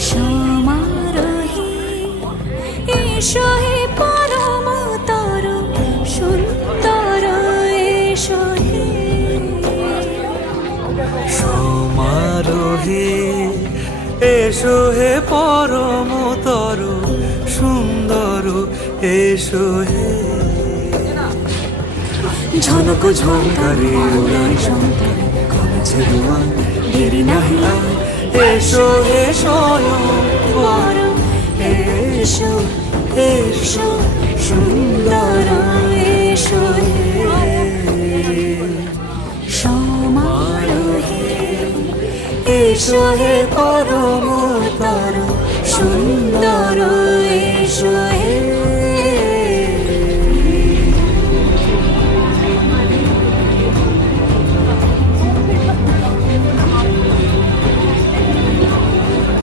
সমারোহে এসো হে পরমতর সুন্দর এসো হে সমারোহে এসো হে পরমতর সুন্দর এসো হে ঝনক ঝঙ্কারে উড়ায় সন্তান কমেছে দুয়ার দেরি নাহি আর এসো হে স্বয়ং বর এসো এসো সুন্দর এসো হে সমারোহে এসো হে পরম